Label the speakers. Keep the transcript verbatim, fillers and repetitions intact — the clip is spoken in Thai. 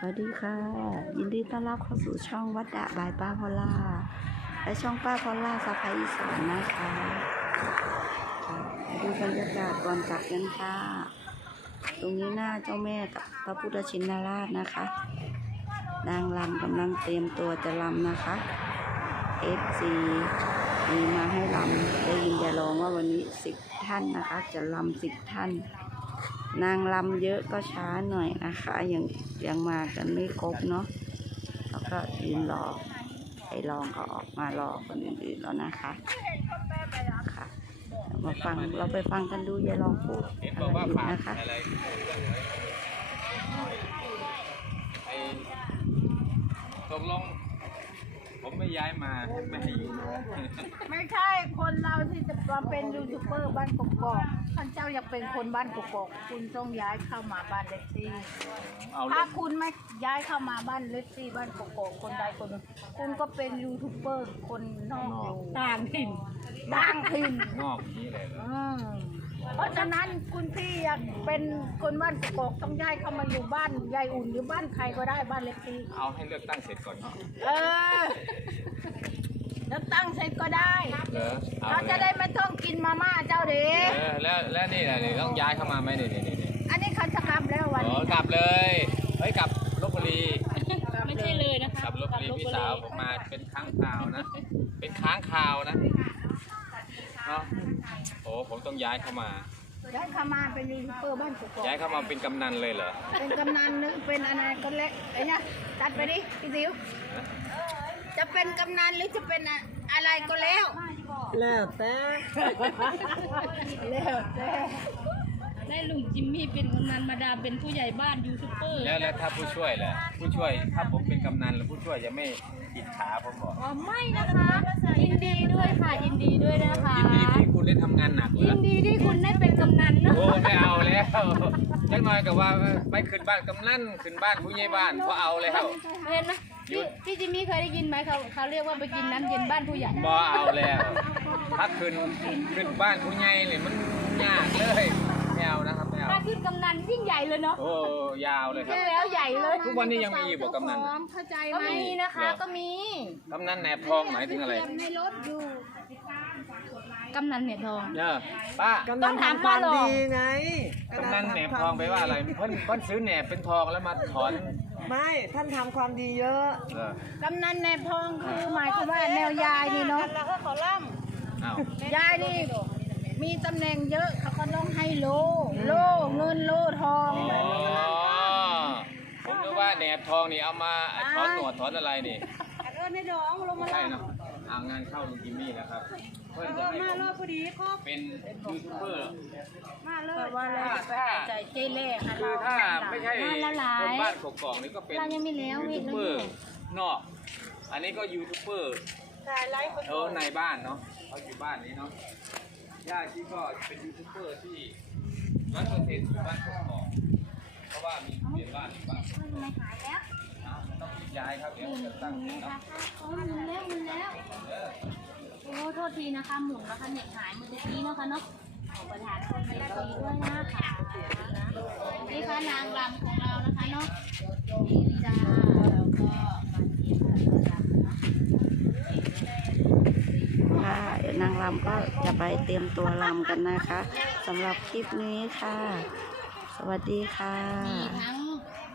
Speaker 1: วัสดีค่ะยินดีต้อนรับเข้าสู่ช่องวัดดะบายป้าพอลล่าและช่องป้าพอลล่าสะพายอีสานนะคะดูบรรยากาศก่อนกลับกันค่ะตรงนี้หน้าเจ้าแม่กับพระพุทธชินราชนะคะนางรำกำลังเตรียมตัวจะรำนะคะเอฟซีมีมาให้รำได้ยินยายรองว่าวันนี้สิบท่านนะคะจะรำสิบท่านนางรำเยอะก็ช้าหน่อยนะคะยังยังมากันไม่ครบเนาะแล้วก็ยืนรอไอ้รองก็ออกมารอคนอื่นๆแล้วนะคะค่ะมาฟังเราไปฟังกันดูยายรองพูดอะไรอยู่นะคะ
Speaker 2: ตกลงผมไม่ย้ายมาไม่ให้อยู่
Speaker 3: ไม่ใช่คนเราที่จะมาเป็นยูทูบเบอร์บ้านกกอกท่านเจ้าอยากเป็นคนบ้านกกอกคุณต้องย้ายเข้ามาบ้านเล็กซี่ถ้าคุณไม่ย้ายเข้ามาบ้านเล็กซี่บ้านกกอกคนใดคนหนึ่งคุณก็เป็นยูทูบเบอร์คนนอกต่างถิ่นต่างถิ่น
Speaker 2: นอกนี้เลยเหรอ
Speaker 3: เพราะฉะนั้นคุณพี่อยากเป็นคนบ้านกกอกต้องย้ายเข้ามาอยู่บ้านยายอุ่นหรือบ้านใครก็ได้บ้านเล็กซี่
Speaker 2: เอาให้เลือกตั้งเสร็จก่อน
Speaker 3: เออแล้วตั้งเสร็จก็ได้เราจะได้ไม่ต้องกินมาม่าเจ้าเด็ก
Speaker 2: แล้วแล้วนี่แหละต้องย้ายเข้ามาไหมนี่นี่นี่
Speaker 3: อันนี้เขาจะกลับแล้ววันนี้
Speaker 2: กลับเลยเฮ้ยกลับลพบุรี
Speaker 4: ไม่ใช่เลยนะคะ
Speaker 2: กลับลพบุรีพี่สาวผมมาเป็นค้างคาวนะเป็นค้างคาวนะเนาะโอ้ผมต้องย้ายเข้ามา
Speaker 3: ย้ายเข้ามาเป็นยูทูบเบอร์บ้านกกอก
Speaker 2: ย้ายเข้ามาเป็นกำนันเลยเหรอ
Speaker 3: เป็นกำนันนึกเป็นอะไรก็เล็กไอ้เนี่ยตัดไปดิพี่สิวจะเป็นกำนันหรือจะเป็นอะไรก็แล้ว
Speaker 1: แล้วแต่
Speaker 3: แล้วแต่
Speaker 4: ได้ลุงจิมมี่เป็นกำนันมาดามเป็นผู้ใหญ่บ้านยูทูบเบอร์
Speaker 2: แล้วแล้วถ้าผู้ช่วยล่ะผู้ช่วยถ้าผมเป็นกำนันหรือผู้ช่วยจะไม่อิจฉาผมบอก
Speaker 4: อ๋อไม่นะคะยินดีด้วยค่ะยินดีด้วยนะคะ
Speaker 2: ยินดีที่คุณได้ทำงานหนัก
Speaker 4: ยินดีที่คุณได้เป็นกำนันนะ
Speaker 2: โอ้ไม่เอาแล้วจังหน่อยกับว่าไปขึ้นบ้านกำนันขึ้นบ้านผู้ใหญ่บ้านเขาเอาเลยครับ
Speaker 4: เห็นไหมพี่จิมมี่เคยได้ยินไหมเขาเขาเรียกว่าไปกินน้ำเย็นบ้านผู้ใหญ่
Speaker 2: บ่เอาแล้วถ้าขึ้นขึ้นบ้านผู้ใหญ่เนี่ยมันยากเลยไม่เอานะครับไม่เอา
Speaker 4: ถ้าขึ้นกำนันยิ่งใหญ่เลยเนาะ
Speaker 2: โอ้ยาวเลยครับ
Speaker 4: ใช่แล้วใหญ่เลย
Speaker 2: ทุกวันนี้ยังมีอยู่บ่กำนัน
Speaker 3: เข้าใจไหม
Speaker 4: ก็มีนะคะก็มี
Speaker 2: กำนันแหนบทองหมายถึงอะไร
Speaker 3: ในรถอยู่
Speaker 4: กำนันแหนบทอง
Speaker 2: เนี่ยป้า
Speaker 4: ต้องถามป้าหรอก
Speaker 1: ไง
Speaker 2: กำนันแหนบทองไปว่าอะไรเพิ่นเพิ่นซื้อแหนบเป็นทองแล้วมาถอน
Speaker 1: ไม่ท่านทำความดีเยอะ
Speaker 3: กำนันแหนบทองคือหมายความว่าแนวยายนี่เนาะแล้วก็ขอล่ำยายนี่มีตำแหน่งเยอะเขาก็ต้องให้โลโลเงินโลทอง
Speaker 2: ผมนึกว่าแหนบทองนี่เอามาถอนหนวดถอนอะไรนี่
Speaker 3: เออในดองลงมา
Speaker 2: ใช่เนาะเอางานเข้าลุงจิมมี่แล้วครับเพื่อนจะให้ผมเป็นยูทูบเบอร์
Speaker 3: มาเลยว่าแล้วใจเจเล่ค่ะ
Speaker 2: คือถ้าไม่ใช่คนบ้านกกอกนี่ก็เป็นยูทูบเบอร์นอกอันนี้ก็ยูทูบเบอร์เออในบ้านเนาะเขาอยู่บ้านนี้เนาะย่าชีก็เป็นยูทูบเบอร์ที่ร้อยเปอร์เซ็นต์อยู่บ้านกกอกเพราะว่ามีเปลี่ยนบ้านบ้าน
Speaker 4: ไม่หายแล้ว
Speaker 2: ต้องย้ายครับเดี๋ยวจะตั้ง
Speaker 4: นี่นะคะโอ้หมุนแล้วหมุนแล้วโอ้โทษทีนะคะหมุนแล้วค่ะเน็ตหายเมื่อกี้เนาะค่ะเนาะขอประทานคนใจดีด้วยนะคะนี่ค่ะนางรำของเรานะคะเนาะนี่จ้าแล้วก็
Speaker 1: ค่ะนางรำก็จะไปเตรียมตัวรำกันนะคะสำหรับคลิปนี้ค่ะสวัสดีค่ะ
Speaker 4: มีทั้ง